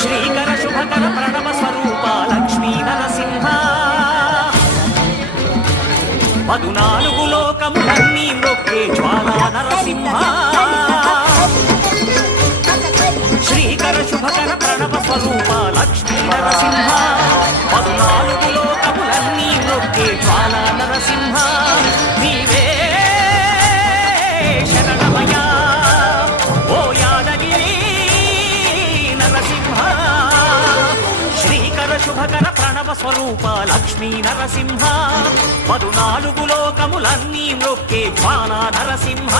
శ్రీకర శుభకర ప్రణవ స్వరూప లక్ష్మీ నరసింహ 14 లోకములన్నీ మొక్కే జ్వాలా నరసింహ శ్రీకర శుభకర ప్రణవ స్వరూప లక్ష్మీ నరసింహ 14 లోకములన్నీ మొక్కే జ్వాలా నరసింహ నీవే శరణమయ్యా ఓ యాదగిరి నరసింహ శ్రీకర శుభకర ప్రణవ స్వరూప లక్ష్మీ నరసింహ 14 లోకములన్నీ మొక్కే జ్వాలా నరసింహ